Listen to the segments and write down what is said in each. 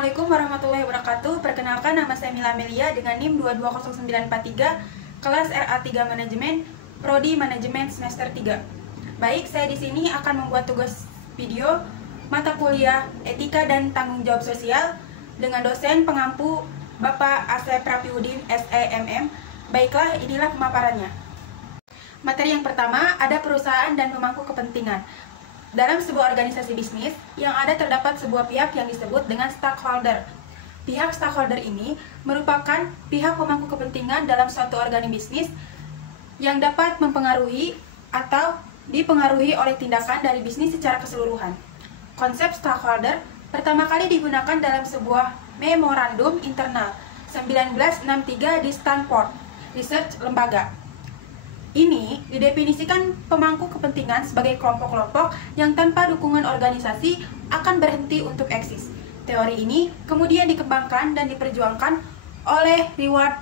Assalamualaikum warahmatullahi wabarakatuh. Perkenalkan, nama saya Mila Melia dengan NIM 220943, kelas RA3 Manajemen, Prodi Manajemen semester 3. Baik, saya di sini akan membuat tugas video mata kuliah Etika dan Tanggung Jawab Sosial dengan dosen pengampu Bapak Asep Rapiudin SEMM. Baiklah, inilah pemaparannya. Materi yang pertama, ada perusahaan dan pemangku kepentingan. Dalam sebuah organisasi bisnis, yang ada terdapat sebuah pihak yang disebut dengan stakeholder. Pihak stakeholder ini merupakan pihak pemangku kepentingan dalam suatu organisasi bisnis yang dapat mempengaruhi atau dipengaruhi oleh tindakan dari bisnis secara keseluruhan. Konsep stakeholder pertama kali digunakan dalam sebuah memorandum internal 1963 di Stanford Research Lembaga. Ini didefinisikan pemangku kepentingan sebagai kelompok-kelompok yang tanpa dukungan organisasi akan berhenti untuk eksis. Teori ini kemudian dikembangkan dan diperjuangkan oleh Richard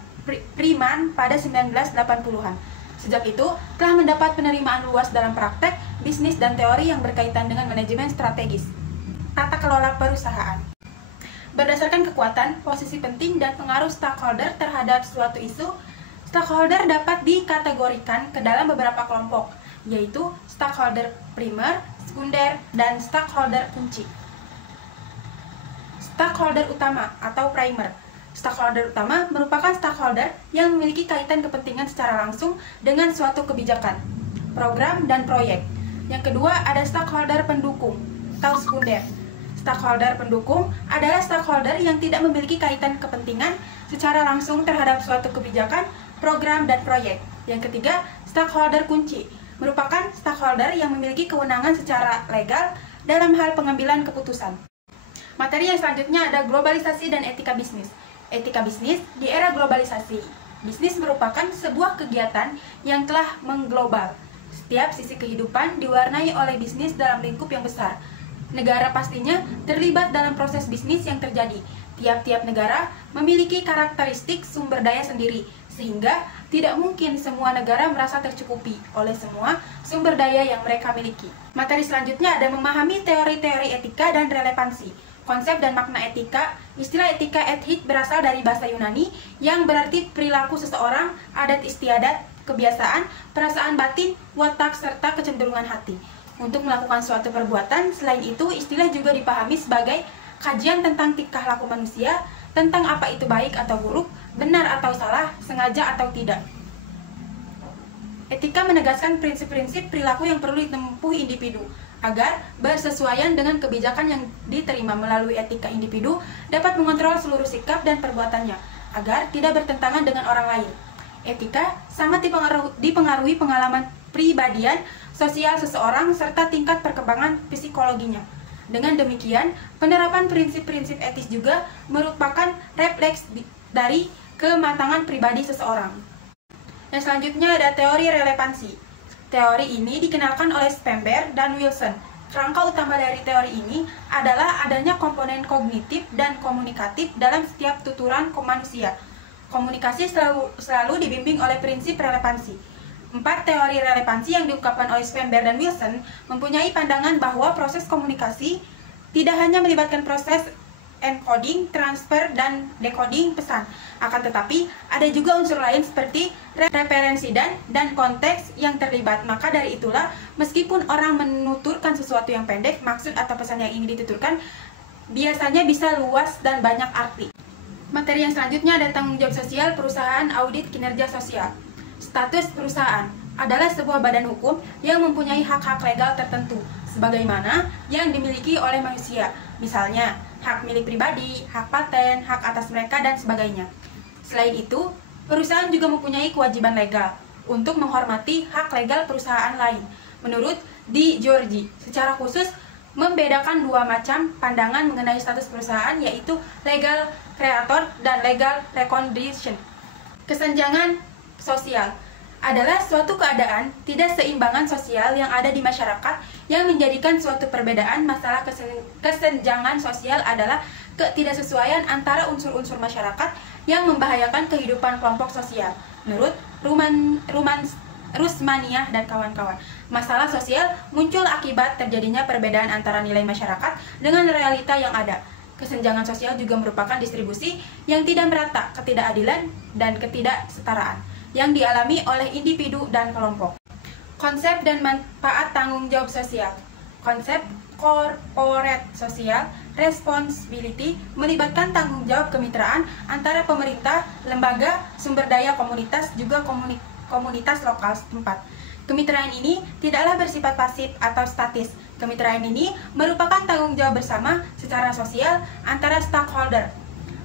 Freeman pada 1980-an. Sejak itu, telah mendapat penerimaan luas dalam praktek, bisnis, dan teori yang berkaitan dengan manajemen strategis, tata kelola perusahaan. Berdasarkan kekuatan, posisi penting, dan pengaruh stakeholder terhadap suatu isu, stakeholder dapat dikategorikan ke dalam beberapa kelompok, yaitu stakeholder primer, sekunder, dan stakeholder kunci. Stakeholder utama atau primer. Stakeholder utama merupakan stakeholder yang memiliki kaitan kepentingan secara langsung dengan suatu kebijakan, program, dan proyek. Yang kedua, ada stakeholder pendukung atau sekunder. Stakeholder pendukung adalah stakeholder yang tidak memiliki kaitan kepentingan secara langsung terhadap suatu kebijakan, program, dan proyek. Yang ketiga, stakeholder kunci merupakan stakeholder yang memiliki kewenangan secara legal dalam hal pengambilan keputusan. Materi yang selanjutnya ada globalisasi dan etika bisnis. Etika bisnis di era globalisasi. Bisnis merupakan sebuah kegiatan yang telah mengglobal. Setiap sisi kehidupan diwarnai oleh bisnis dalam lingkup yang besar. Negara pastinya terlibat dalam proses bisnis yang terjadi. Tiap-tiap negara memiliki karakteristik sumber daya sendiri, sehingga tidak mungkin semua negara merasa tercukupi oleh semua sumber daya yang mereka miliki. Materi selanjutnya ada memahami teori-teori etika dan relevansi. Konsep dan makna etika. Istilah etika ethik berasal dari bahasa Yunani yang berarti perilaku seseorang, adat istiadat, kebiasaan, perasaan batin, watak, serta kecenderungan hati. Untuk melakukan suatu perbuatan, selain itu istilah juga dipahami sebagai kajian tentang tingkah laku manusia, tentang apa itu baik atau buruk, benar atau salah, sengaja atau tidak. Etika menegaskan prinsip-prinsip perilaku yang perlu ditempuh individu agar bersesuaian dengan kebijakan yang diterima. Melalui etika, individu dapat mengontrol seluruh sikap dan perbuatannya agar tidak bertentangan dengan orang lain. Etika sangat dipengaruhi pengalaman pribadian, sosial seseorang, serta tingkat perkembangan psikologinya. Dengan demikian, penerapan prinsip-prinsip etis juga merupakan refleks dari kematangan pribadi seseorang. Yang selanjutnya ada teori relevansi. Teori ini dikenalkan oleh Spamberg dan Wilson. Kerangka utama dari teori ini adalah adanya komponen kognitif dan komunikatif dalam setiap tuturan manusia. Komunikasi selalu dibimbing oleh prinsip relevansi. 4 teori relevansi yang diungkapkan oleh Spamberg dan Wilson mempunyai pandangan bahwa proses komunikasi tidak hanya melibatkan proses encoding, transfer, dan decoding pesan, akan tetapi ada juga unsur lain seperti referensi dan konteks yang terlibat. Maka dari itulah, meskipun orang menuturkan sesuatu yang pendek, maksud atau pesan yang ingin dituturkan biasanya bisa luas dan banyak arti. Materi yang selanjutnya ada tanggung jawab sosial perusahaan, audit kinerja sosial. Status perusahaan adalah sebuah badan hukum yang mempunyai hak-hak legal tertentu, sebagaimana yang dimiliki oleh manusia. Misalnya, hak milik pribadi, hak paten, hak atas mereka, dan sebagainya. Selain itu, perusahaan juga mempunyai kewajiban legal untuk menghormati hak legal perusahaan lain. Menurut Di Giorgi, secara khusus membedakan dua macam pandangan mengenai status perusahaan, yaitu legal creator dan legal recondition. Kesenjangan sosial adalah suatu keadaan tidak seimbangan sosial yang ada di masyarakat yang menjadikan suatu perbedaan. Masalah kesenjangan sosial adalah ketidaksesuaian antara unsur-unsur masyarakat yang membahayakan kehidupan kelompok sosial. Menurut Rusmaniah dan kawan-kawan, masalah sosial muncul akibat terjadinya perbedaan antara nilai masyarakat dengan realita yang ada. Kesenjangan sosial juga merupakan distribusi yang tidak merata, ketidakadilan, dan ketidaksetaraan yang dialami oleh individu dan kelompok. Konsep dan manfaat tanggung jawab sosial. Konsep corporate social responsibility melibatkan tanggung jawab kemitraan antara pemerintah, lembaga, sumber daya komunitas, juga komunitas lokal setempat. Kemitraan ini tidaklah bersifat pasif atau statis. Kemitraan ini merupakan tanggung jawab bersama secara sosial antara stakeholder.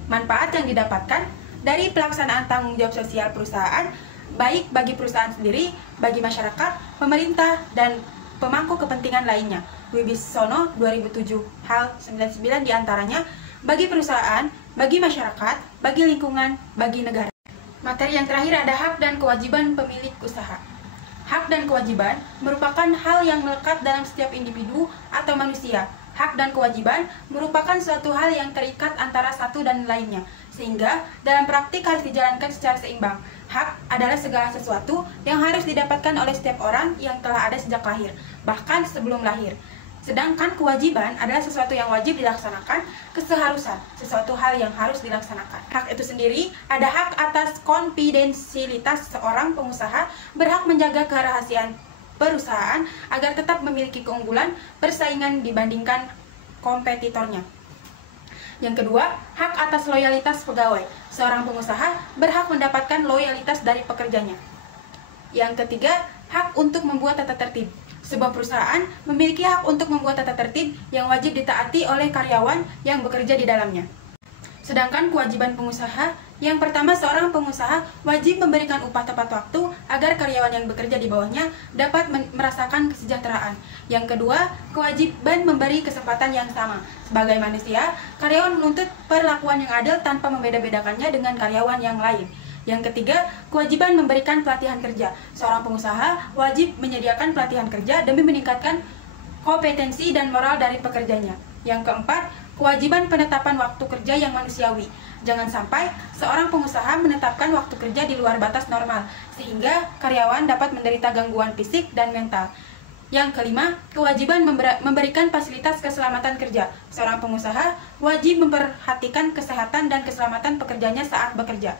Manfaat yang didapatkan dari pelaksanaan tanggung jawab sosial perusahaan, baik bagi perusahaan sendiri, bagi masyarakat, pemerintah, dan pemangku kepentingan lainnya. Wibisono 2007, hal 99 diantaranya bagi perusahaan, bagi masyarakat, bagi lingkungan, bagi negara. Materi yang terakhir ada hak dan kewajiban pemilik usaha. Hak dan kewajiban merupakan hal yang melekat dalam setiap individu atau manusia. Hak dan kewajiban merupakan suatu hal yang terikat antara satu dan lainnya, sehingga dalam praktik harus dijalankan secara seimbang. Hak adalah segala sesuatu yang harus didapatkan oleh setiap orang yang telah ada sejak lahir, bahkan sebelum lahir. Sedangkan kewajiban adalah sesuatu yang wajib dilaksanakan, keseharusan, sesuatu hal yang harus dilaksanakan. Hak itu sendiri ada hak atas konfidensialitas seorang pengusaha, berhak menjaga kerahasiaan perusahaan agar tetap memiliki keunggulan persaingan dibandingkan kompetitornya. Yang kedua, hak atas loyalitas pegawai. Seorang pengusaha berhak mendapatkan loyalitas dari pekerjanya. Yang ketiga, hak untuk membuat tata tertib. Sebuah perusahaan memiliki hak untuk membuat tata tertib yang wajib ditaati oleh karyawan yang bekerja di dalamnya. Sedangkan kewajiban pengusaha, yang pertama, seorang pengusaha wajib memberikan upah tepat waktu agar karyawan yang bekerja di bawahnya dapat merasakan kesejahteraan. Yang kedua, kewajiban memberi kesempatan yang sama. Sebagai manusia, karyawan menuntut perlakuan yang adil tanpa membeda-bedakannya dengan karyawan yang lain. Yang ketiga, kewajiban memberikan pelatihan kerja. Seorang pengusaha wajib menyediakan pelatihan kerja demi meningkatkan kompetensi dan moral dari pekerjanya. Yang keempat, kewajiban penetapan waktu kerja yang manusiawi. Jangan sampai seorang pengusaha menetapkan waktu kerja di luar batas normal, sehingga karyawan dapat menderita gangguan fisik dan mental. Yang kelima, kewajiban memberikan fasilitas keselamatan kerja. Seorang pengusaha wajib memperhatikan kesehatan dan keselamatan pekerjanya saat bekerja.